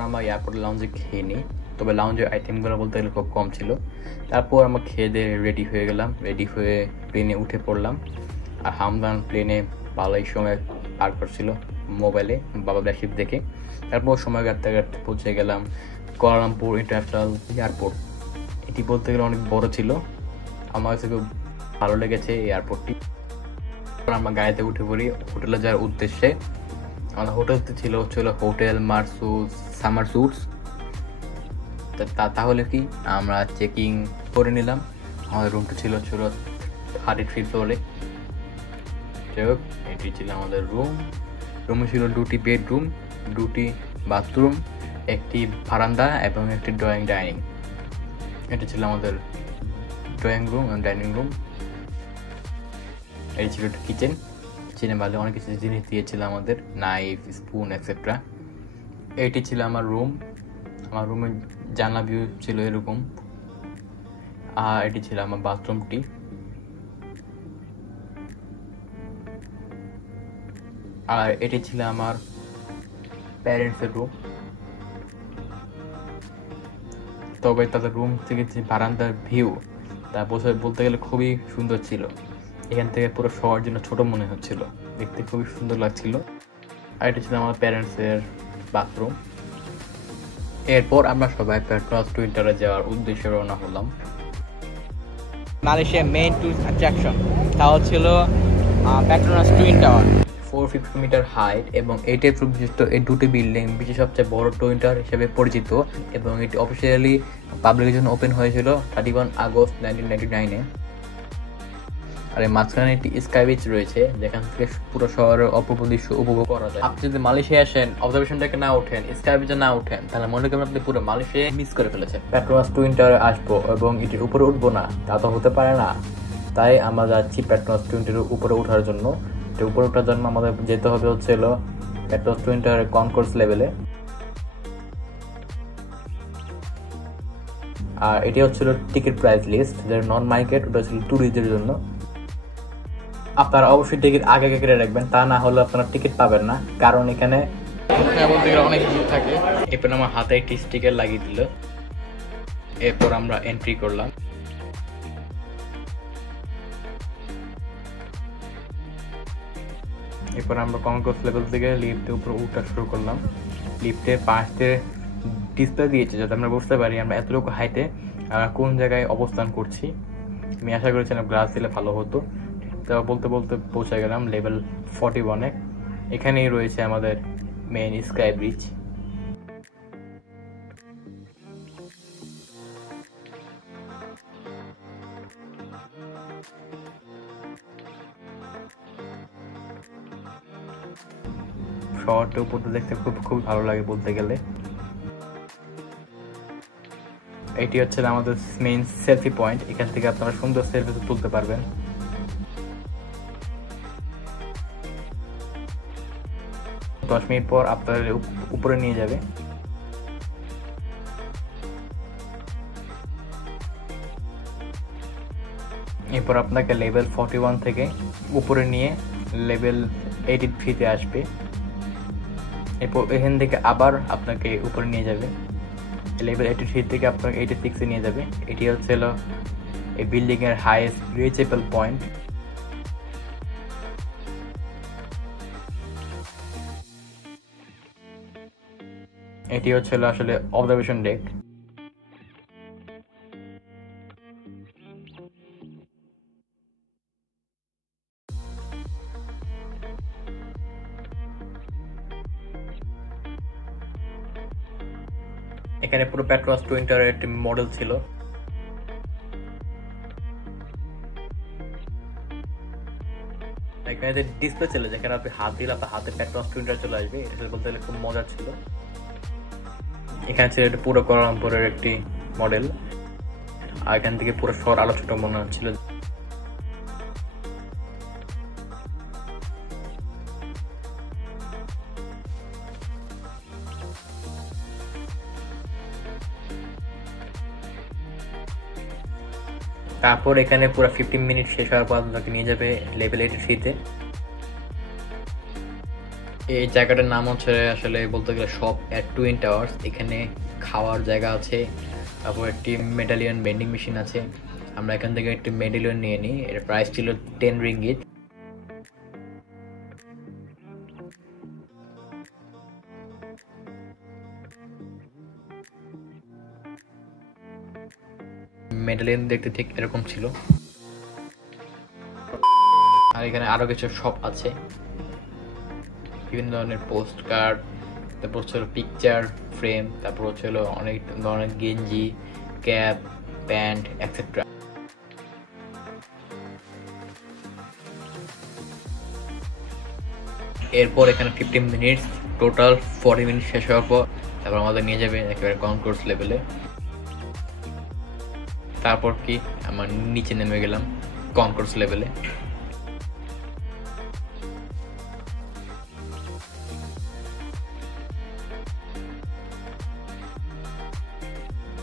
আমরা এয়ারপোর্ট লাউঞ্জে খেয়ে নিই, তবে লাউঞ্জের আইটেমগুলো বলতে গেলে খুব কম ছিল। তারপর আমরা খেয়ে দিয়ে রেডি হয়ে গেলাম, রেডি হয়ে প্লেনে উঠে পড়লাম। আর হামদান প্লেনে ভালোই সময় পার করছিল মোবাইলে বাবা ব্যাকশিপ দেখে। তারপর সময় কাটতে কাটতে পৌঁছে গেলাম কুয়ালালামপুর ইন্টারন্যাশনাল এয়ারপোর্ট। এটি বলতে গেলে অনেক বড় ছিল, আমার কাছে খুব ভালো লেগেছে এয়ারপোর্টটি। আমরা গাড়িতে উঠে পড়ি হোটেলে যাওয়ার উদ্দেশ্যে। আমাদের হোটেলটি ছিল হোটেল সামার স্যুটস। তাহলে কি আমরা চেকিং করে নিলাম। আমাদের রুমটি ছিল 33 ফ্লোরে। যাই হোক, এটি ছিল আমাদের রুমে ছিল 2টি বেডরুম, 2টি বাথরুম, একটি বারান্দা এবং একটি ডাইনিং। এটি ছিল আমাদের ড্রয়িং রুম এবং ডাইনিং রুম। এটি ছিল একটা কিচেন। কিচেনে ভালো অনেক কিছু জিনিস দিয়েছিল আমাদের, নাইফ, স্পুন এক্সেট্রা। এটি ছিল আমার রুম। আমার রুমের জানলা ভিউ ছিল এরকম। আর এটি ছিল আমার বাথরুমটি। আর এটি ছিল আমার প্যারেন্টসের রুম। তবে তাদের রুম থেকে যে বারান্দার ভিউ, তা বলতে গেলে খুবই সুন্দর ছিল। এখান থেকে পুরো শহর জন্য ছোট মনে হচ্ছিল, দেখতে খুবই সুন্দর লাগছিল। আর এটা ছিল আমার প্যারেন্টসের বাথরুম। এরপর আমরা সবাই পেট্রোনাস টুইন টাওয়ারে যাওয়ার উদ্দেশ্যে রওনা হলাম। মালয়েশিয়ার মেইন টুরিস্ট অ্যাট্রাকশন তা হচ্ছিল Petronas Twin Tower. 450 metre height এবং 8 ফ্লোর বিশিষ্ট এই দুটি বিল্ডিং বিশ্বের সবচেয়ে বড় টুইন টাওয়ার হিসেবে পরিচিত এবং এটি অফিসিয়ালি পাবলিকের জন্য ওপেন হয়েছিল 31 আগস্ট 1999-এ। আর এই মাঝখানে একটি স্কাই বিচ রয়েছে, যেখান থেকে পুরো শহরের অপূর্ব দৃশ্য উপভোগ করা যায়। আপনি যদি মালয়েশিয়া আসেন, অবজারভেশন ডেকে না ওঠেন, স্কাই বিচে না ওঠেন, তাহলে মনে করেন আপনি পুরো মালয়েশিয়া মিস করে ফেলেছেন। পেট্রোনাস টুইন টাওয়ারে আসবো এবং এটির উপরে উঠবো না, তা তো হতে পারে না। তাই আমরা যাচ্ছি পেট্রোনাস টুইন টাওয়ারের উপরে ওঠার জন্য। উপরে ওঠার জন্য আমাদের যেতে হবে হচ্ছিল পেট্রোনাস টুইন টাওয়ারের কনকোর্স লেভেলে। আর এটি হচ্ছিল টিকিট প্রাইস লিস্ট, যেটা নন মার্কেট, ওটা ছিল ট্যুরিস্টদের জন্য। আপনারা অবশ্যই টিকিট আগে কেটে রাখবেন, তা না হলে আপনারা টিকিট পাবেন না, কারণ এখানে বলতে গেলে অনেক ভিড় থাকে। এরপর আমার হাতে একটি স্টিকার লাগিয়ে দিল। এরপর আমরা এন্ট্রি করলাম। এরপর আমরা কনকোর্স লেভেল থেকে লিফটের উপরে উঠা শুরু করলাম। লিফটের পাশে ডিসপ্লে দিয়েছে, যাতে আমরা বুঝতে পারি আমরা এতটুকু হাইটে কোন জায়গায় অবস্থান করছি। আমি আশা করেছিলাম গ্লাস দিলে ভালো হতো। তো বলতে বলতে পৌঁছে গেলাম লেভেল 41-এ। এখানেই রয়েছে আমাদের মেইন স্কাই ব্রিজ। শহরটা উপর দেখতে খুব ভালো লাগে বলতে গেলে। এটি হচ্ছে আমাদের মেইন সেলফি পয়েন্ট, এখান থেকে আপনারা সুন্দর সেলফি তুলতে পারবেন। দশ মিনিট পর আপনাদের উপরে নিয়ে যাবে। এরপর আপনাকে লেভেল 41 থেকে উপরে নিয়ে লেভেল 83-তে আসবে। এরপর এখান থেকে আবার আপনাকে উপরে নিয়ে যাবে, লেভেল 83 থেকে আপনাকে 86-এ নিয়ে যাবে। এটি হচ্ছে এই বিল্ডিং এর হাইয়েস্ট রিচেবল পয়েন্ট। এটি হচ্ছে আসলে অবজারভেশন ডেক। এখানে পুরো পেট্রোনাস টুইন টাওয়ারের একটি মডেল ছিল। এখানে যে ডিসপ্লে ছিল, যেখানে আপনি হাত দিলে আপনার হাতে পেট্রোনাস টুইন টাওয়ার চলে আসবে, এটা বলতে গেলে খুব মজা ছিল। এখানে ছিল এটা পুরো কুয়ালালামপুরের একটি মডেল। আর এখান থেকে পুরো শহর আলো ছোট মনে হচ্ছিল। তারপর এখানে পুরো 15 মিনিট শেষ হওয়ার পর আপনাকে নিয়ে যাবে লেভেল 83-তে। এই জায়গাটার নাম হচ্ছে আসলে বলতে গেলে শপ এট টুইন টাওয়ার্স। এখানে খাওয়ার জায়গা আছে, তারপর একটি মেডালিয়ন বেন্ডিং মেশিন আছে। আমরা এখান থেকে একটি মেডালিয়ন নিয়ে নিই, এর প্রাইস ছিল 10 রিঙ্গিট। মেডালিয়ন দেখতে ঠিক এরকম ছিল। আর এখানে আরো কিছু শপ আছে, বিভিন্ন ধরনের পোস্ট কার্ড, তারপর হচ্ছিল পিকচার ফ্রেম, তারপর হচ্ছিল অনেক ধরনের গেঞ্জি, ক্যাপ, প্যান্ট এক্সেট্রা। এরপর এখানে 15 মিনিটস, টোটাল 40 মিনিট শেষ হওয়ার পর তারপর আমাদের নিয়ে যাবে একেবারে কনকোর্স লেভেলে। তারপর কি আমার নিচে নেমে গেলাম কনকোর্স লেভেলে।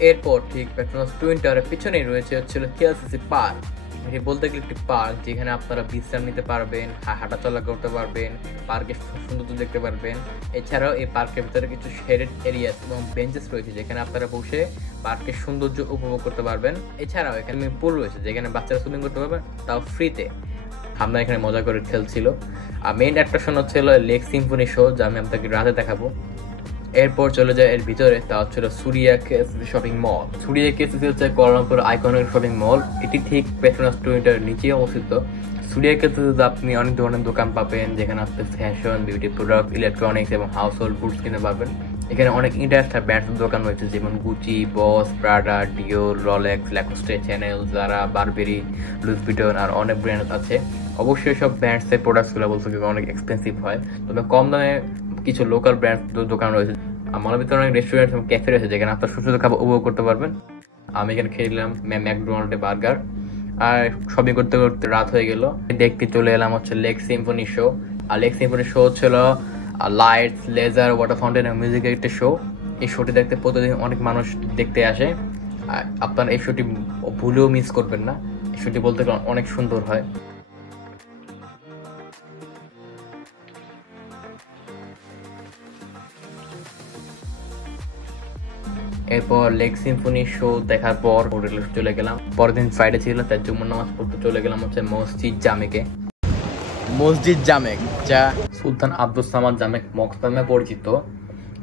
এরপর ঠিক পেট্রোনাস টুইন টাওয়ারের পিছনেই রয়েছে হচ্ছিল কেএলসিসি পার্ক। এটি বলতে গেলে একটি পার্ক যেখানে আপনারা বিশ্রাম নিতে পারবেন, হাঁটাচলা করতে পারবেন, পার্কের সৌন্দর্য দেখতে পারবেন। এছাড়াও এই পার্কের ভিতরে কিছু শেডেড এরিয়াস এবং বেঞ্চেস রয়েছে যেখানে আপনারা বসে পার্কের সৌন্দর্য উপভোগ করতে পারবেন। এছাড়াও এখানে পুল রয়েছে যেখানে বাচ্চারা সুইমিং করতে পারবেন, তাও ফ্রিতে। আমরা এখানে মজা করে খেলছিল। আর মেইন অ্যাট্রাকশন হচ্ছিল লেক সিম্ফনি শো, যা আমি আপনাকে রাতে দেখাবো। এরপর চলে যায় এর ভিতরে, তা হচ্ছিল Surya KSC shopping mall. Surya KSC হচ্ছে কুয়ালালামপুর আইকনিক শপিং মল। এটি ঠিক পেট্রোনাস টুইন টাওয়ারের নিচেই অবস্থিত। সুরিয়া কেএসসিতে আপনি অনেক ধরনের দোকান পাবেন যেখানে আপনি ফ্যাশন, বিউটি প্রোডাক্ট, ইলেকট্রনিক্স এবং হাউস হোল্ড গুডস কিনতে পারবেন। এখানে অনেক ইন্টারন্যাশনাল ব্র্যান্ডের দোকান রয়েছে যেমন গুচি, বস, প্রাডা, ডিওর, রলেক্স, ল্যাকোস্টে, চ্যানেল, জারা, বারবেরি, লুইস ভিটন আর অনেক ব্র্যান্ড আছে। অবশ্যই সব ব্র্যান্ডসের প্রোডাক্টসগুলো বলতে গেলে অনেক এক্সপেন্সিভ হয়, তবে কম দামে কিছু লোকাল ব্র্যান্ড দোকান রয়েছে। মলের ভিতরে অনেক রেস্টুরেন্ট এবং ক্যাফে রয়েছে যেখানে আপনার সুস্বাদু খাবার উপভোগ করতে পারবেন। আমি এখানে খেলাম ম্যাকডোনাল্ডে বার্গার। আর শপিং করতে করতে রাত হয়ে গেল, দেখতে চলে এলাম হচ্ছে লেক সিম্ফনি শো। আর লেক সিম্ফনি শো হচ্ছিল লাইটস, লেজার, ওয়াটার ফাউন্টেন এবং মিউজিকের একটা শো। এই শোটি দেখতে প্রতিদিন অনেক মানুষ দেখতে আসে। আর আপনারা এই শোটি ভুলেও মিস করবেন না। এই শোটি বলতে গেলে অনেক সুন্দর হয়। এরপর লেক সিম্ফনি শো দেখার পর হোটেলে চলে গেলাম। পরের দিন ফ্রাইডে ছিল, তাই জুম্মার নামাজ পড়তে চলে গেলাম হচ্ছে মসজিদ জামেকে। মসজিদ জামেক, যা সুলতান আব্দুস সামাদ জামেক মক্স নামে পরিচিত।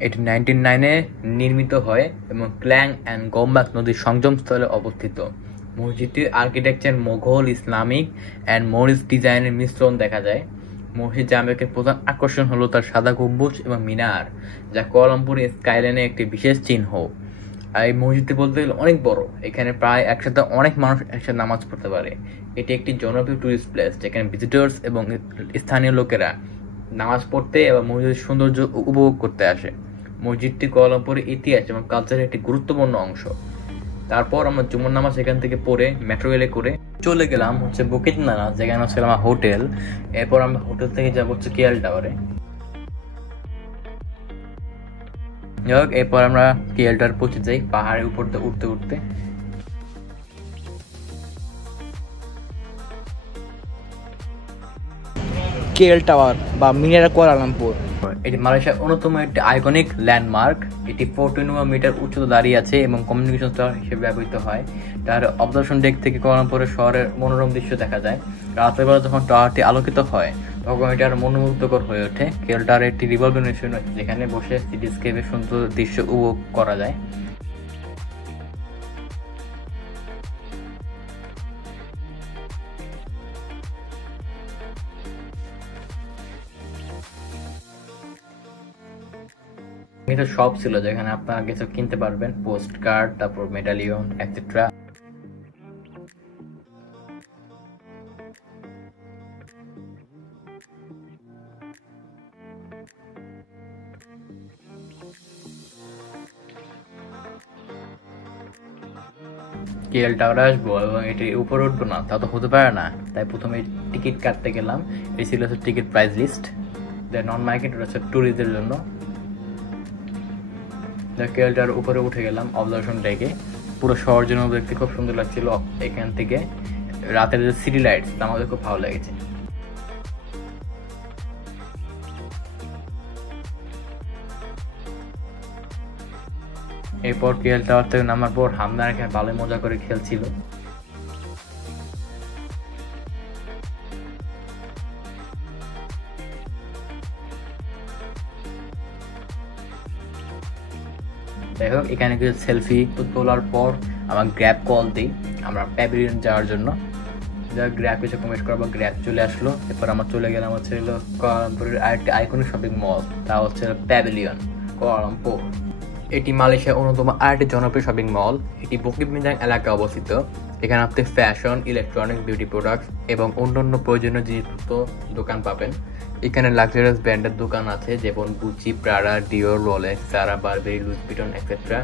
এটি 1909-এ নির্মিত হয় এবং ক্ল্যাং অ্যান্ড গম্বাক নদীর সংযমস্থলে অবস্থিত। মসজিদটির architecture Mughal, Islamic and Moorish ডিজাইনের মিশ্রণ দেখা যায়। মসজিদ জামেকের প্রধান আকর্ষণ হলো তার সাদা গম্বুজ এবং মিনার, যা কুয়ালালামপুরের স্কাইলাইনের একটি বিশেষ চিহ্ন। আর এই মসজিদটি বলতে গেলে অনেক বড়, এখানে প্রায় একসাথে অনেক মানুষ একসাথে নামাজ পড়তে পারে। এটি একটি জনপ্রিয় টুরিস্ট প্লেস যেখানে ভিজিটর্স এবং স্থানীয় লোকেরা নামাজ পড়তে এবং মসজিদের সৌন্দর্য উপভোগ করতে আসে। মসজিদটি কুয়ালালামপুরের ইতিহাস এবং কালচারের একটি গুরুত্বপূর্ণ অংশ। তারপর আমরা জুমার নামাজ এখান থেকে পড়ে মেট্রো রেলে করে চলে গেলাম হচ্ছে বুকিত নানা, যেখানে হচ্ছে আমার হোটেল। এরপর আমরা হোটেল থেকে যাবো হচ্ছে কেএল টাওয়ারে। এরপর আমরা কেএল টাওয়ার পৌঁছে যাই পাহাড়ের উপর উঠতে উঠতে। কেএল টাওয়ার বা মিনারা কুয়ালালামপুর। এটি মালয়েশিয়ার অন্যতম একটি আইকনিক ল্যান্ডমার্ক। এটি 14 মিটার উচ্চতা দাঁড়িয়ে আছে এবং কমিউনিকেশন টাওয়ার হিসেবে ব্যবহৃত হয়। তার অবজারভেশন ডেক থেকে কুয়ালালামপুরের শহরের মনোরম দৃশ্য দেখা যায়। রাতের বেলা যখন টাওয়ারটি আলোকিত হয় তখন এটি আরো মনোমুগ্ধকর হয়ে ওঠে। কেএল টাওয়ারে একটি রিভলভিং রেস্টুরেন্ট রয়েছে যেখানে বসে সিটিস্কেপের সুন্দর দৃশ্য উপভোগ করা যায়। এটা শপ ছিল যেখানে আপনারা কিছু কিনতে পারবেন, পোস্ট কার্ড, তারপর মেডালিয়ন এটসেট্রা। কেএল টাওয়ারে আসবো এবং এটির উপরে উঠবো না, তা তো হতে পারে না। তাই প্রথমে টিকিট কাটতে গেলাম। এই ছিল টিকিট প্রাইস লিস্ট। নন মার্কেট হচ্ছে ট্যুরিস্টদের জন্য। কেএলটার উপরে উঠে গেলাম অবজারভেশন ডেকে। পুরো শহর জন্য দেখতে খুব সুন্দর লাগছিল। এখান থেকে রাতের যে সিটি লাইটস আমাদের খুব ভালো লেগেছে। এরপর কেএল টাওয়ার থেকে নামার পর হামদার এখানে ভালো মজা করে খেলছিল। যাই হোক, এখানে কিছু সেলফি তোলার পর আমার গ্র্যাব কল দিই আমরা প্যাভিলিয়ন যাওয়ার জন্য। গ্র্যাব কিছু কমেন্ট করার পর গ্র্যাব চলে আসলো। এরপর আমরা চলে গেলাম হচ্ছে কুয়ালালামপুরের আরেকটি আইকনিক শপিং মল, তা হচ্ছে প্যাভিলিয়ন কুয়ালালামপুর। এটি মালয়েশিয়ার অন্যতম আরেকটি জনপ্রিয় শপিং মল। এটি বুকিত মিনজাং এলাকায় অবস্থিত। এখানে আপনি ফ্যাশন, ইলেকট্রনিক্স, বিউটি প্রোডাক্টস এবং অন্যান্য প্রয়োজনীয় জিনিসপত্র দোকান পাবেন। এখানে লাক্সারিয়াস ব্র্যান্ডের দোকান আছে, যেমন গুচি, প্রাডা, ডিওর, রোলেক্স, সারা, বারবেরি, লুইস ভিটন এক্সেট্রা।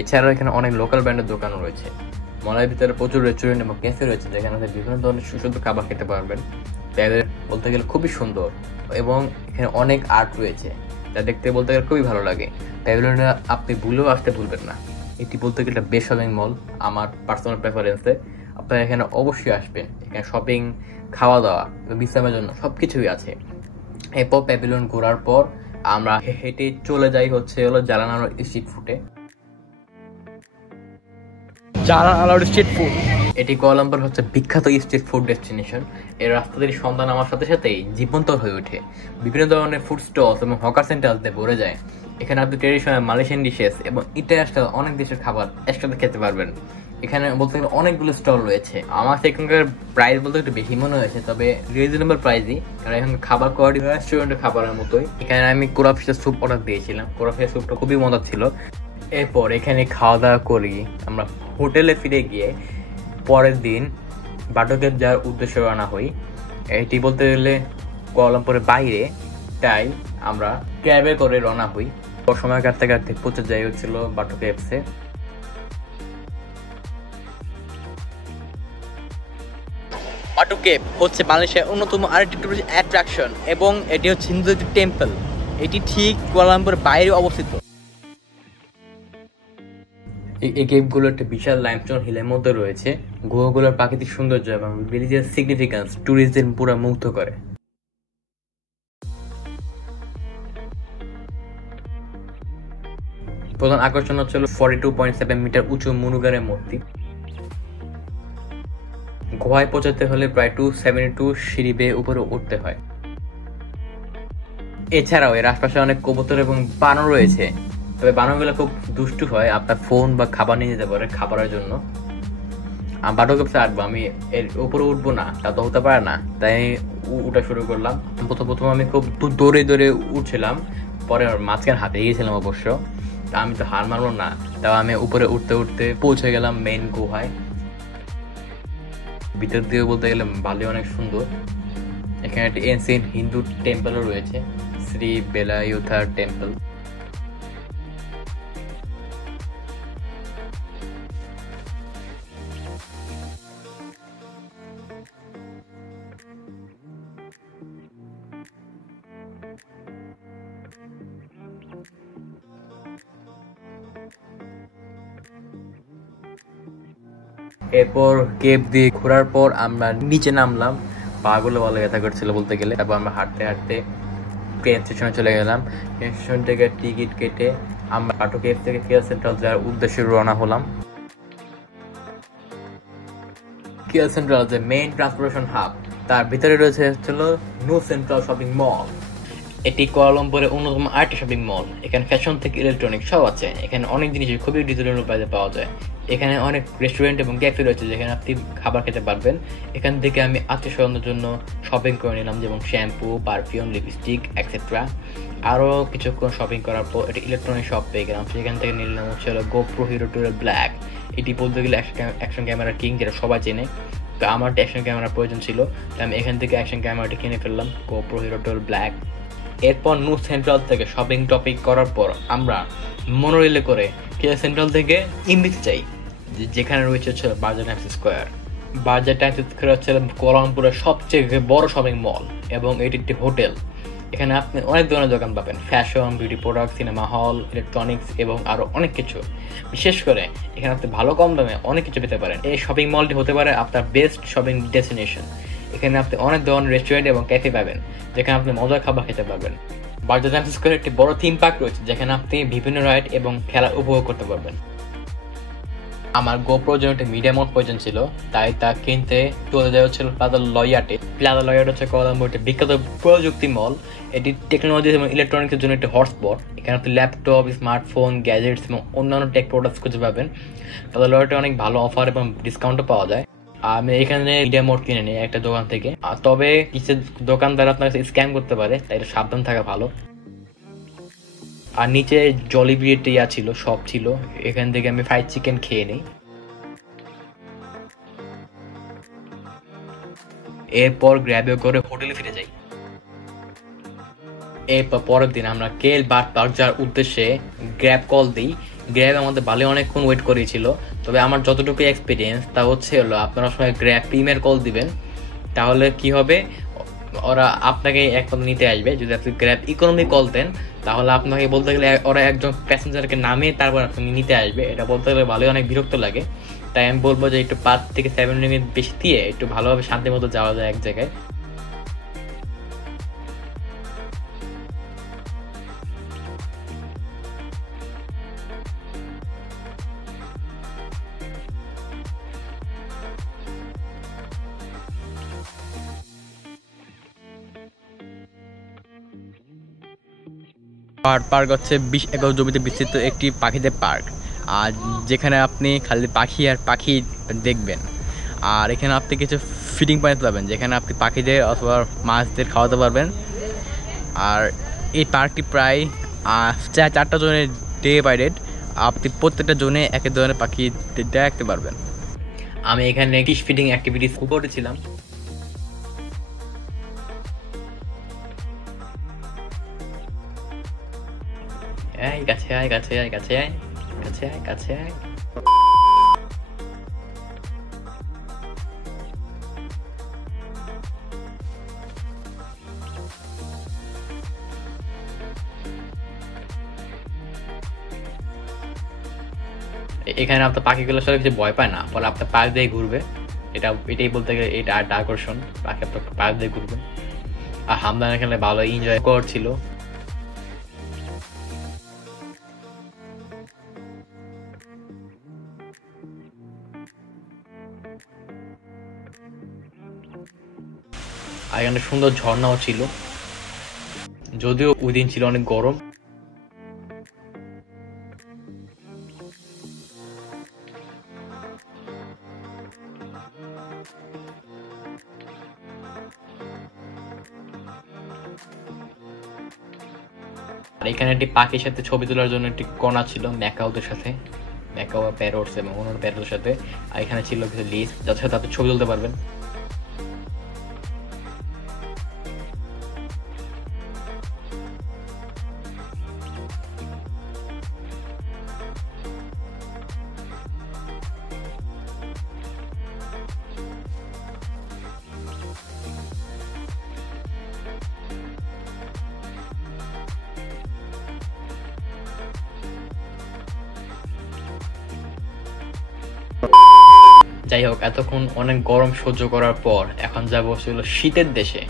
এছাড়াও এখানে অনেক লোকাল ব্র্যান্ডের দোকানও রয়েছে। মলের ভিতরে প্রচুর রেস্টুরেন্ট এবং ক্যাফে রয়েছে, যেখানে বিভিন্ন ধরনের সুস্বাদু খাবার খেতে পারবেন। তাদের বলতে গেলে খুবই সুন্দর এবং এখানে অনেক আর্ট রয়েছে, যা দেখতে বলতে গেলে খুবই ভালো লাগে। প্যাভিলিয়নে আপনি ভুলেও আসতে ভুলবেন না। এটি বলতে গেলে একটা বেস্ট শপিং মল আমার পার্সোনাল প্রেফারেন্সে। আপনারা এখানে অবশ্যই আসবেন। এখানে শপিং, খাওয়া দাওয়া, বিশ্রামের জন্য সবকিছুই আছে। এরপর প্যাভিলিয়ন ঘোরার পর আমরা হেঁটে চলে যাই জালান আলোর স্ট্রিট ফুডে। জালান আলোর স্ট্রিট ফুড, এটি কুয়ালালামপুর বিখ্যাত স্ট্রিট ফুড ডেস্টিনেশন। এর রাস্তাদের সন্ধান আমার সাথে সাথেই জীবন্ত হয়ে ওঠে। বিভিন্ন ধরনের ফুড স্টলস এবং হকার সেন্টার দিয়ে ভরে যায়। এখানে আপনি ট্রেডিশনাল মালয়েশিয়ান ডিশেস এবং ইন্টারন্যাশনাল অনেক দেশের খাবার একসাথে খেতে পারবেন। এখানে বলতে গেলে অনেকগুলো স্টল রয়েছে। আমার এখানকার প্রাইস বলতে একটু বেশি মনে হয়েছে, তবে রিজনেবল প্রাইসই, কারণ এখানে খাবার কোয়ালিটি রেস্টুরেন্টের খাবারের মতোই। এখানে আমি কোরা ফিশের স্যুপ অর্ডার দিয়েছিলাম। কোরা ফিশের স্যুপটা খুবই মজা ছিল। এরপর এখানে খাওয়া দাওয়া করি। আমরা হোটেলে ফিরে গিয়ে পরের দিন বাটকেপ যাওয়ার উদ্দেশ্যে রওনা হই। এটি বলতে গেলে কুয়ালালামপুরের বাইরে, তাই আমরা ক্যাবে করে রওনা হই। সময় কাটতে কাটতে পৌঁছে যাই বাটকেপসে। বাটু কেভ হচ্ছে মালয়েশিয়ার অন্যতম আরেকটি টুরিস্ট অ্যাট্রাকশন এবং এটি হচ্ছে হিন্দু টেম্পল। এটি ঠিক কুয়ালালামপুরের বাইরে অবস্থিত। এই কেভগুলো একটা বিশাল লাইমস্টোন হিলের মধ্যে রয়েছে। গুহাগুলোর প্রাকৃতিক সৌন্দর্য এবং রিলিজিয়াস সিগনিফিকেন্স ট্যুরিস্টদের পুরো মুগ্ধ করে। প্রধান আকর্ষণ হচ্ছে 42.7 মিটার উঁচু মুনুগারের মূর্তি। গুহায় পৌঁছাতে হলে প্রায় 272 সিঁড়ি বেয়ে উপরে উঠতে হয়। এছাড়াও এর আশপাশে অনেক কবুতর এবং বানর রয়েছে, তবে বানরগুলো খুব দুষ্টু হয়। আপনার ফোন বা খাবার নিয়ে যেতে পারে খাবারের জন্য। বাটকেপসে আসবো, আমি এর উপরে উঠবো না, তা তো হতে পারে না, তাই উঠা শুরু করলাম। প্রথম আমি খুব দৌড়ে দৌড়ে উঠছিলাম, পরে মাঝখানে হাতে গিয়েছিলাম অবশ্য। তা আমি তো হার মারলাম না, তাও আমি উপরে উঠতে উঠতে পৌঁছে গেলাম মেইন গুহায়। ভিতর দিয়ে বলতে গেলে ভালোই অনেক সুন্দর। এখানে একটি এনসিয়েন্ট হিন্দু টেম্পলও রয়েছে, শ্রী বেলায়ুথার টেম্পল। এরপর কেভ দিয়ে ঘোরার পর আমরা নিচে নামলাম। পাগুলো ভালো ব্যথা করছিল বলতে গেলে। তারপর আমরা হাঁটতে হাঁটতে ট্রেন স্টেশনে চলে গেলাম। ট্রেন স্টেশন থেকে টিকিট কেটে আমরা বাটু কেভ থেকে কেএল সেন্ট্রাল যাওয়ার উদ্দেশ্যে রওনা হলাম। কেএল সেন্ট্রাল যে মেইন ট্রান্সপোর্টেশন হাব, তার ভিতরে রয়েছে নিউ সেন্ট্রাল শপিং মল। এটি কুয়ালালামপুরের অন্যতম আরেকটি শপিং মল। এখানে ফ্যাশন থেকে ইলেকট্রনিক্স সব আছে। এখানে অনেক জিনিস খুবই রিজনেবল প্রাইসে পাওয়া যায়। এখানে অনেক রেস্টুরেন্ট এবং ক্যাফে রয়েছে, যেখানে আপনি খাবার খেতে পারবেন। এখান থেকে আমি আত্মীয় স্বজনদের জন্য শপিং করে নিলাম, যেমন শ্যাম্পু, পারফিউম, লিপস্টিক এক্সেট্রা। আরও কিছুক্ষণ শপিং করার পর একটি ইলেকট্রনিক শপ পেয়ে গেলাম। সেখান থেকে নিলাম গোপ্রো হিরো 12 ব্ল্যাক। এটি বলতে গেলে অ্যাকশন ক্যামেরা কিং, যেটা সবাই চেনে। তো আমার অ্যাকশন ক্যামেরার প্রয়োজন ছিল, তাই আমি এখান থেকে অ্যাকশন ক্যামেরাটি কিনে ফেললাম, গোপ্রো হিরো 12 ব্ল্যাক। এরপর নিউ সেন্ট্রাল থেকে শপিং টপিক করার পর আমরা মনোরেলে করে কেএল সেন্ট্রাল থেকে ইমবিতে যাই, যেখানে রয়েছে Berger Times square. Berger Times square হচ্ছে কুয়ালালামপুরের সবচেয়ে বড় শপিং মল এবং এটি একটি হোটেল। এখানে আপনি অনেক ধরনের দোকান পাবেন, fashion, beauty product, cinema hall, electronics এবং আরও অনেক কিছু। বিশেষ করে এখানে আপনি ভালো কম দামে অনেক কিছু পেতে পারেন। এই শপিং মলটি হতে পারে আপনার বেস্ট শপিং ডেস্টিনেশন। এখানে আপনি অনেক ধরনের রেস্টুরেন্ট এবং ক্যাফে পাবেন, যেখানে আপনি মজার খাবার খেতে পারবেন। বার্জার টাইমস স্কোয়ারে একটি বড় থিম পার্ক রয়েছে, যেখানে আপনি বিভিন্ন রাইড এবং খেলা উপভোগ করতে পারবেন। আমার গোপ্রোর জন্য একটা মিডিয়া মোড প্রয়োজন ছিল, তাই তা কিনতে চলে যাওয়া হচ্ছিল প্লাজা লয়াটে। প্লাজা লয়াট হচ্ছে কোয়ালালামপুর একটি বিখ্যাত প্রযুক্তি মল। এটি টেকনোলজি এবং ইলেকট্রনিক্সের জন্য একটি হটস্পট। এখানে আপনি ল্যাপটপ, স্মার্টফোন, গ্যাজেটস এবং অন্যান্য টেক প্রোডাক্টস খুঁজে পাবেন। প্লাজা লয়াটে অনেক ভালো অফার এবং ডিসকাউন্টও পাওয়া যায়। আমি এখানে মিডিয়া মোড কিনে নিই একটা দোকান থেকে, তবে কিছু দোকানদার আপনার স্ক্যাম করতে পারে, তাই এটা সাবধান থাকা ভালো। আর নিচে জলিবির ইয়া ছিল, শপ ছিল, এখান থেকে আমি ফ্রাইড চিকেন খেয়ে নিই। এরপর গ্র্যাবে করে হোটেলে ফিরে যাই। এরপর পরের দিন আমরা কেল বার্ড পার্ক যাওয়ার উদ্দেশ্যে গ্র্যাব কল দিই। গ্র্যাব আমাদের ভালো অনেকক্ষণ ওয়েট করেছিল, তবে আমার যতটুকু এক্সপিরিয়েন্স তা হচ্ছে হলো আপনারা সময় গ্র্যাব প্রিমিয়ার কল দিবেন, তাহলে কি হবে, ওরা আপনাকে এক পথে নিতে আসবে। যদি আপনি গ্র্যাব ইকোনমি কল দেন, তাহলে আপনাকে বলতে গেলে ওরা একজন প্যাসেঞ্জারকে নামিয়ে তারপর আপনি নিতে আসবে। এটা বলতে গেলে ভালোই অনেক বিরক্ত লাগে, তাই আমি বলবো যে একটু 5 থেকে 7 মিনিট বেশি দিয়ে একটু ভালোভাবে শান্তি মতো যাওয়া যায় এক জায়গায়। বার্ড পার্ক হচ্ছে 20 একর জমিতে বিস্তৃত একটি পাখিদের পার্ক, আর যেখানে আপনি খালি পাখি আর পাখি দেখবেন। আর এখানে আপনি কিছু ফিডিং পয়েন্ট পাবেন, যেখানে আপনি পাখিদের অথবা মাছদের খাওয়াতে পারবেন। আর এই পার্কটি প্রায় 4টা জোনে ডিভাইডেড, আপনি প্রত্যেকটা জোনে এক এক ধরনের পাখি দেখতে পারবেন। আমি এখানে ফিশ ফিডিং অ্যাক্টিভিটিস করেছিলাম। কাছে আয়, কাছে আয়, কাছে আয়, কাছে আয়, কাছে আয়। এখানে আপনার পাখিগুলো আসলে কিছু ভয় পায় না, ফলে আপনার পাশ দিয়ে ঘুরবে। এটাই বলতে গেলে এটা একটা আকর্ষণ, পাখি আপনার পাশ দিয়ে ঘুরবে। আর হামদান এখানে ভালো এনজয় করছিল। আর এখানে সুন্দর ঝর্ণাও ছিল, যদিও ওই দিন ছিল অনেক গরম। আর এখানে একটি পাখির সাথে ছবি তোলার জন্য একটি কোণা ছিল ম্যাকাওদের সাথে, ম্যাকাও প্যারটস এবং অন্যান্য প্যারটের সাথে। আর এখানে ছিল কিছু লিস্ট, যার সাথে আপনি ছবি তুলতে পারবেন। যাই হোক, এতক্ষণ অনেক গরম সহ্য করার পর এখন যাবো ছিল শীতের দেশে,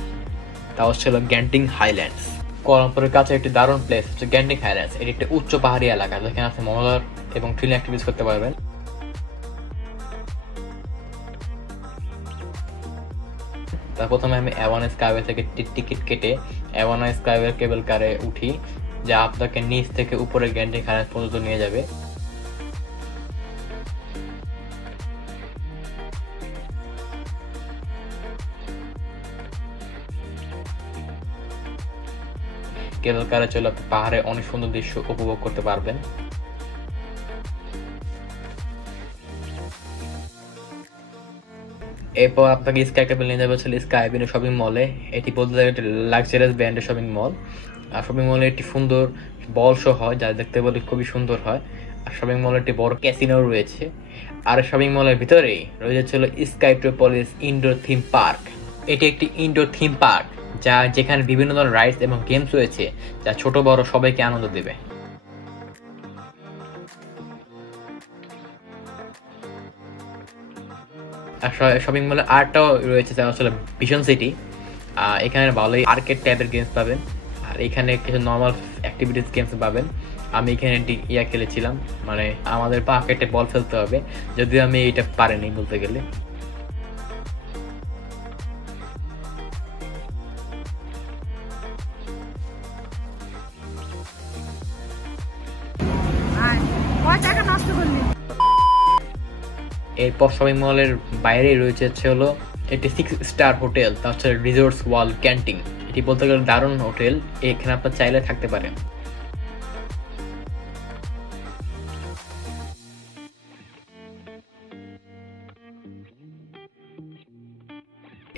তা হচ্ছিল গ্যান্টিং হাইল্যান্ডস। কুয়ালালামপুরের কাছে একটি দারুণ প্লেস হচ্ছে গ্যান্টিং হাইল্যান্ডস। এটি একটি উচ্চ পাহাড়ি এলাকা, যেখানে আপনি মজার এবং থ্রিলিং অ্যাক্টিভিটিস করতে পারবেন। তার প্রথমে আমি অ্যাভানা স্কাইওয়ে থেকে টিকিট কেটে অ্যাভানা স্কাইওয়ে কেবল কারে উঠি, যা আপনাকে নিচ থেকে উপরে গ্যান্টিং হাইল্যান্ডস পর্যন্ত নিয়ে যাবে। কেবল কারে চলে আপনি পাহাড়ে অনেক সুন্দর দৃশ্য উপভোগ করতে পারবেন। এরপর আপনাকে স্কাই ক্যাপেল নিয়ে যাবে হচ্ছে স্কাই অ্যাভিনিউ শপিং মলে। এটি বলতে গেলে একটি লাক্সারিয়াস ব্র্যান্ডের শপিং মল। আর শপিং মলে একটি সুন্দর বল শো হয়, যা দেখতে বলে খুবই সুন্দর হয়। আর শপিং মলে একটি বড় ক্যাসিনো রয়েছে। আর শপিং মলের ভিতরেই রয়েছে স্কাইট্রোপলিস ইনডোর থিম পার্ক। এটি একটি ইনডোর থিম পার্ক, যেখানে বিভিন্ন ধরনের রাইডস এবং গেমস রয়েছে, যা ছোট বড় সবাইকে আনন্দ দেবে। আর শপিং মলে আরেকটাও রয়েছে, যা আসলে ভিশন সিটি। এখানে ভালোই আর্কেড টাইপের গেমস পাবেন। আর এখানে কিছু নর্মাল অ্যাক্টিভিটিস গেমস পাবেন। আমি এখানে খেলেছিলাম, মানে আমাদের পা কেটে বল ফেলতে হবে, যদিও আমি এটা পারিনি বলতে গেলে। এরপর শপিং মলের বাইরেই রয়েছে হলো একটি 6 স্টার হোটেল, তা হচ্ছে রিসোর্টস ওয়ার্ল্ড ক্যান্টিন। এটি বলতে গেলে দারুণ হোটেল, এখানে আপনার চাইলে থাকতে পারেন।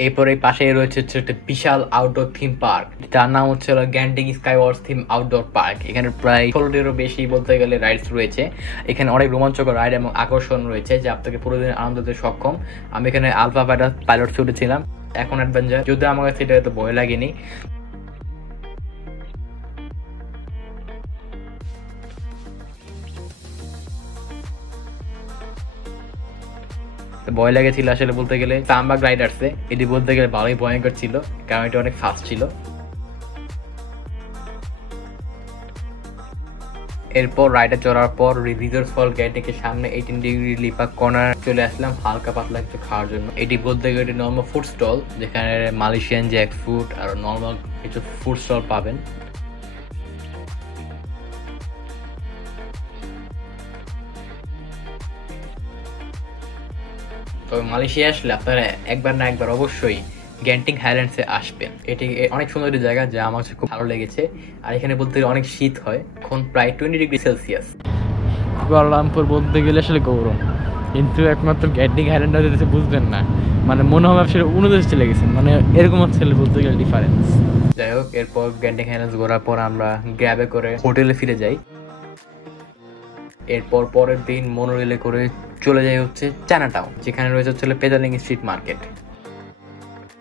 এরপরে পাশে রয়েছে একটা বিশাল আউটডোর থিম পার্ক, তার নাম হচ্ছে গ্যান্টিং স্কাইওয়ার্স থিম আউটডোর পার্ক। এখানে প্রায় 16টিরও বেশি বলতে গেলে রাইডস রয়েছে। এখানে অনেক রোমাঞ্চকর রাইড এবং আকর্ষণ রয়েছে যা আপনাকে পুরো দিন আনন্দ দিতে সক্ষম। আমি এখানে আলফা পাইলট উঠেছিলাম, এখন অ্যাডভেঞ্চার, যদিও আমার কাছে এটা এত ভয় লাগেনি। ভয় লেগেছিল আসলে বলতে গেলে তামবাগ রাইডার্সে, এটি বলতে গেলে ভালোই ভয়ঙ্কর ছিল কারণ এটা অনেক ফাস্ট ছিল। এরপর রাইডে চড়ার পর রিসোর্টস ওয়ার্ল্ড ক্যান্টিনের সামনে 18 ডিগ্রি লিপা কর্নার চলে আসলাম হালকা পাতলা কিছু খাওয়ার জন্য। এটি বলতে গেলে নর্মাল ফুড স্টল, যেখানে মালয়েশিয়ান জ্যাক ফুড আর নর্মাল কিছু ফুড স্টল পাবেন। তবে মালয়েশিয়া আসলে আপনারা একবার না একবার অবশ্যই গ্যান্টিং হাইল্যান্ডসে আসবেন। এটি অনেক সুন্দর একটি জায়গা যা আমার কাছে খুব ভালো লেগেছে। আর এখানে বলতে গেলে অনেক শীত হয়, এখন প্রায় 20 ডিগ্রি সেলসিয়াস। কুয়ালালামপুর বলতে গেলে আসলে গৌরব, কিন্তু একমাত্র গ্যান্টিং হাইল্যান্ড হচ্ছে বুঝবেন না, মানে মনে হবে আসলে অন্য দেশে চলে গেছেন, মানে এরকম হচ্ছে বলতে গেলে ডিফারেন্স। যাই হোক, এরপর গ্যান্টিং হাইল্যান্ডস ঘোরার পর আমরা গ্র্যাবে করে হোটেলে ফিরে যাই। এরপর পরের দিন মনোরেলে করে চলে যাই হচ্ছে চায়নাটাউন, যেখানে রয়েছে হচ্ছে Petaling street market.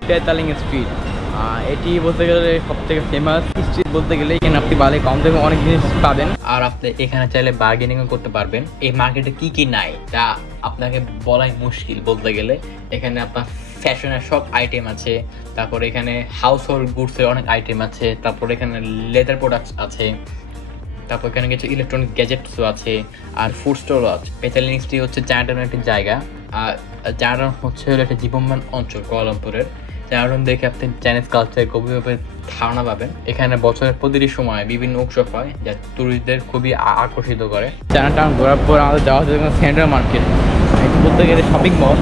Petaling street এটি বলতে গেলে সব থেকে ফেমাস স্ট্রিট বলতে গেলে। এখানে আপনি ভালো কম দামে অনেক জিনিস পাবেন, আর আপনি এখানে চাইলে বার্গেনিংও করতে পারবেন। এই মার্কেটে কি কি নাই তা আপনাকে বলাই মুশকিল বলতে গেলে। এখানে আপনার ফ্যাশনের সব আইটেম আছে, তারপর এখানে হাউস হোল্ড গুডসের অনেক আইটেম আছে, তারপর এখানে লেদার প্রোডাক্টস আছে, তারপর এখানে কিছু ইলেকট্রনিক গ্যাজেটসও আছে, আর ফুড স্টলও আছে। পেতালিং স্ট্রিট হচ্ছে চায়নাটাউনের একটি জায়গা, আর চায়নাটাউন হচ্ছে একটা জীবনমান অঞ্চল কুয়ালালামপুরের। চায়নাটাউন দেখে আপনি চাইনিজ কালচার গভীরভাবে ধারণা পাবেন। এখানে বছরের প্রতিটি সময় বিভিন্ন উৎসব হয় যা টুরিস্টদের খুবই আকর্ষিত করে। চায়নাটাউন ঘোরার পর আমাদের যাওয়া হচ্ছে সেন্ট্রাল মার্কেট, বলতে গেলে শপিং মল,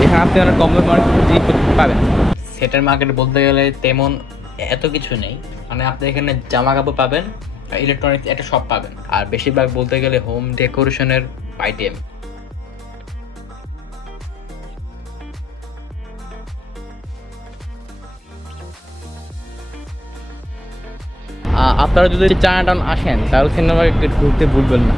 যেখানে আপনি অনেক কম দামে অনেক জিনিস পাবেন। সেন্ট্রাল মার্কেট বলতে গেলে তেমন এত কিছু নেই, মানে আপনি এখানে জামা কাপড় পাবেন, ইলেকট্রনিক্স একটা শপ পাবেন, আর বেশিরভাগ বলতে গেলে হোম ডেকোরেশনের আইটেম। আপনারা যদি চায়নাটাউন আসেন তাহলে সেন্ট্রাল মার্কেট ঘুরতে ভুলবেন না।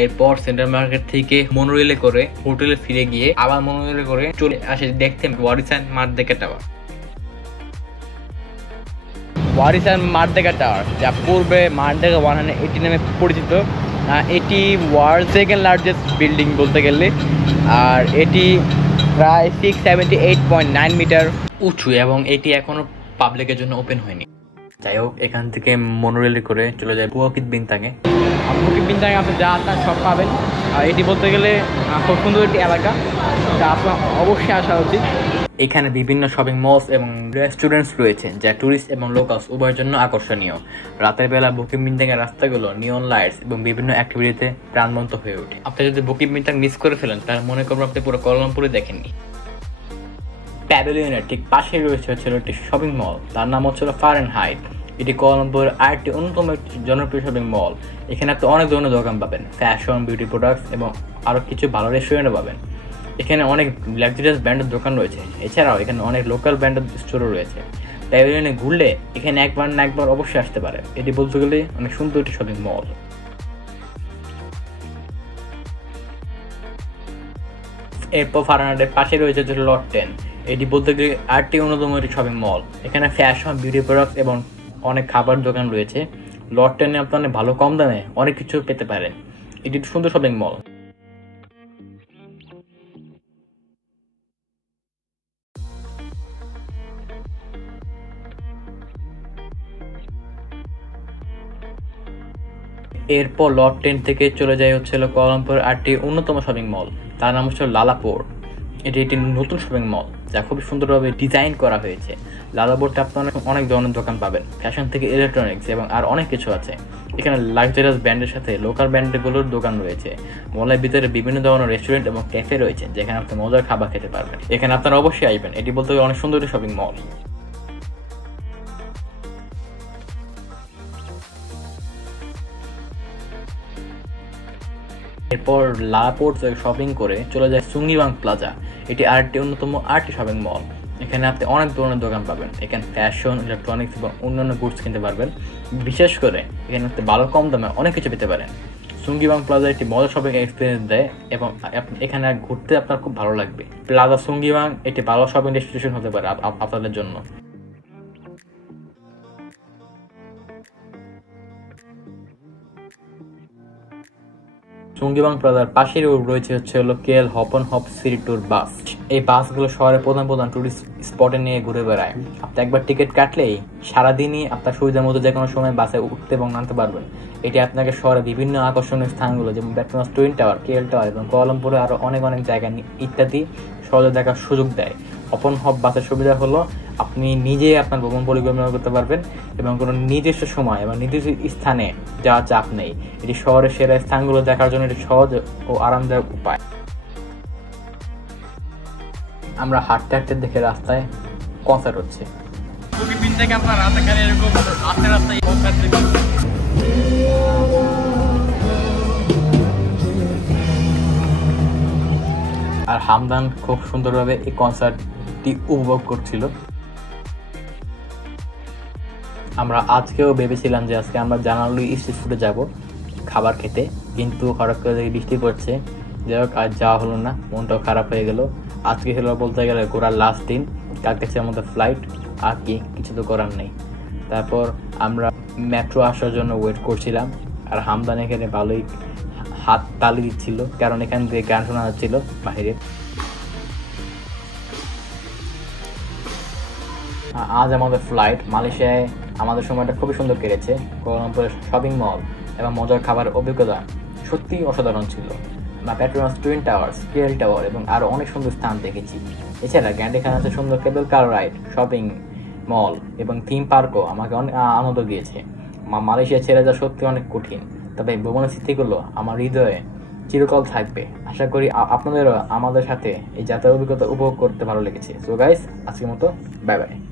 এরপর সেন্ট্রাল মার্কেট থেকে মনোরেলে করে হোটেলে ফিরে গিয়ে আবার মনোরেলে করে চলে আসে দেখতেন ওয়ারিসান মার্দেকা টাওয়ার। ওয়ারিসান মার্দেকা টাওয়ার, যা পূর্বে মার্দেকা 180 নামে পরিচিত। এটি ওয়ার্ল্ড সেকেন্ড লার্জেস্ট বিল্ডিং বলতে গেলে, আর এটি প্রায় 678.9 মিটার উঁচু এবং এটি এখনো পাবলিকের জন্য ওপেন হয়নি। যাই হোক, এখান থেকে মনোরেলে করে চলে যায় বুকিত বিনতাঙে। বুকিত বিনতাঙে আপনি যা আপনার সব পাবেন। আর এটি বলতে গেলে খুব সুন্দর একটি এলাকা, যা আপনার অবশ্যই আসা উচিত। এখানে বিভিন্ন শপিং মলস এবং রেস্টুরেন্টস রয়েছে যা টুরিস্ট এবং লোকালস উভয়ের জন্য আকর্ষণীয়। রাতের বেলা বুকিত বিনতাঙের রাস্তাগুলো নিয়ন লাইটস এবং বিভিন্ন অ্যাক্টিভিটিতে প্রাণবন্ত হয়ে ওঠে। আপনি যদি বুকিত বিনতাং মিস করে ফেলেন তাহলে মনে করবেন আপনি পুরো কুয়ালালামপুরে দেখেননি। প্যাভিলিয়নের ঠিক পাশে রয়েছে একটি শপিং মল, তার নাম হচ্ছে ফারেনহাইট। এটি কুয়ালালামপুরের আরেকটি অন্যতম একটি জনপ্রিয় শপিং মল। এখানে আপনি অনেক ধরনের দোকান পাবেন, ফ্যাশন, বিউটি প্রোডাক্টস এবং আরও কিছু ভালো রেস্টুরেন্টও পাবেন। এখানে অনেক লাক্সারিয়াস ব্র্যান্ডের দোকান রয়েছে, এছাড়াও এখানে অনেক লোকাল ব্র্যান্ডের স্টোরও রয়েছে। প্যাভিলিয়নে ঘুরলে এখানে একবার না একবার অবশ্যই আসতে পারে। এটি বলতে গেলে অনেক সুন্দর একটি শপিং মল। এরপর ফারেনহাইটের পাশে রয়েছে লট 10। এটি বলতে গেলে আরেকটি অন্যতম একটি শপিং মল। এখানে ফ্যাশন, বিউটি প্রোডাক্টস এবং অনেক খাবার দোকান রয়েছে। লট 10-এ আপনি অনেক ভালো কম দামে অনেক কিছু পেতে পারেন। এটি সুন্দর শপিং মল। এরপর লট 10 থেকে চলে যায় হচ্ছিল কুয়ালালামপুর আরেকটি অন্যতম শপিং মল, তার নাম হচ্ছে লালাপোর। এটি একটি নতুন শপিং মল যা খুবই সুন্দরভাবে ডিজাইন করা হয়েছে। লালাপোরতে আপনারা অনেক ধরনের দোকান পাবেন, ফ্যাশন থেকে ইলেকট্রনিক্স এবং আর অনেক কিছু আছে। এখানে লাক্সারিয়াস ব্র্যান্ডের সাথে লোকাল ব্র্যান্ডগুলোর দোকান রয়েছে। মলের ভিতরে বিভিন্ন ধরনের রেস্টুরেন্ট এবং ক্যাফে রয়েছে যেখানে আপনি মজার খাবার খেতে পারবেন। এখানে আপনারা অবশ্যই আসবেন, এটি বলতে অনেক সুন্দর একটি শপিং মল। এরপর লালাপোর্ট শপিং করে চলে যায় সুঙ্গিবাং প্লাজা। এটি আরেকটি অন্যতম আরেকটি শপিং মল। এখানে আপনি অনেক ধরনের দোকান পাবেন। এখানে ফ্যাশন, ইলেকট্রনিক্স এবং অন্যান্য গুডস কিনতে পারবেন। বিশেষ করে এখানে আপনি ভালো কম দামে অনেক কিছু পেতে পারেন। সুঙ্গিবাং প্লাজা একটি মজার শপিং এক্সপিরিয়েন্স দেয় এবং এখানে ঘুরতে আপনার খুব ভালো লাগবে। প্লাজা সুঙ্গিবাং একটি ভালো শপিং ডেস্টিনেশন হতে পারে আপনাদের জন্য। সুঙ্গিবাং প্লাজার পাশেই রয়েছে হচ্ছে হলো KL hop on hop city tour bus. এই বাসগুলো শহরের প্রধান প্রধান টুরিস্ট স্পটে নিয়ে ঘুরে বেড়ায়। আপনি একবার টিকিট কাটলেই সারাদিনই আপনার সুবিধার মতো যে কোনো সময় বাসে উঠতে এবং নামতে পারবেন। এটি আপনাকে শহরের বিভিন্ন আকর্ষণীয় স্থানগুলো যেমন Petronas Twin tower, KL tower এবং কুয়ালালামপুরে আরও অনেক অনেক জায়গা ইত্যাদি সহজে দেখার সুযোগ দেয়। হপ অন হপ বাসের সুবিধা হলো আপনি নিজে আপনার ভ্রমণ পরিকল্পনা করতে পারবেন এবং কোনো নির্দিষ্ট সময় এবং নির্দিষ্ট স্থানে যাওয়ার চাপ নেই। এটি শহরের সেরা স্থানগুলো দেখার জন্য একটি সহজ ও আরামদায়ক উপায়। আমরা হাঁটতে হাঁটতে দেখে রাস্তায় কনসার্ট হচ্ছে। আর হামদান খুব সুন্দরভাবে এই কনসার্টটি উপভোগ করছিল। আমরা আজকেও ভেবেছিলাম যে আজকে আমরা জানালি স্ট্রিট ফুডে যাব খাবার খেতে, কিন্তু হঠাৎ করে দেখি বৃষ্টি পড়ছে। যাই হোক, আজ যাওয়া হলো না, মনটাও খারাপ হয়ে গেল। আজকে ছিল বলতে গেলে ঘোরার লাস্ট দিন, কালকে ছিল আমাদের ফ্লাইট। আর কি, কিছু তো করার নেই। তারপর আমরা মেট্রো আসার জন্য ওয়েট করছিলাম, আর হামদান এখানে ভালোই হাত তালি দিচ্ছিল, কারণ এখান থেকে গান শোনা যাচ্ছিল বাইরে। আজ আমাদের ফ্লাইট। মালয়েশিয়ায় আমাদের সময়টা খুবই সুন্দর কেটেছে। কুয়ালালামপুরের শপিং মল এবং মজার খাবার অভিজ্ঞতা সত্যিই অসাধারণ ছিল। আমরা Petronas Twin tower, KL tower এবং আরও অনেক সুন্দর স্থান দেখেছি। এছাড়া গ্র্যান্ড এখানে আছে সুন্দর কেবল কার রাইড, শপিং মল এবং থিম পার্কও আমাকে অনেক আনন্দ দিয়েছে। মালয়েশিয়া ছেড়ে যাওয়া সত্যি অনেক কঠিন, তবে ভ্রমণের স্মৃতিগুলো আমার হৃদয়ে চিরকাল থাকবে। আশা করি আপনাদেরও আমাদের সাথে এই যাত্রার অভিজ্ঞতা উপভোগ করতে ভালো লেগেছে। সো গাইস, আজকের মতো বাই বাই।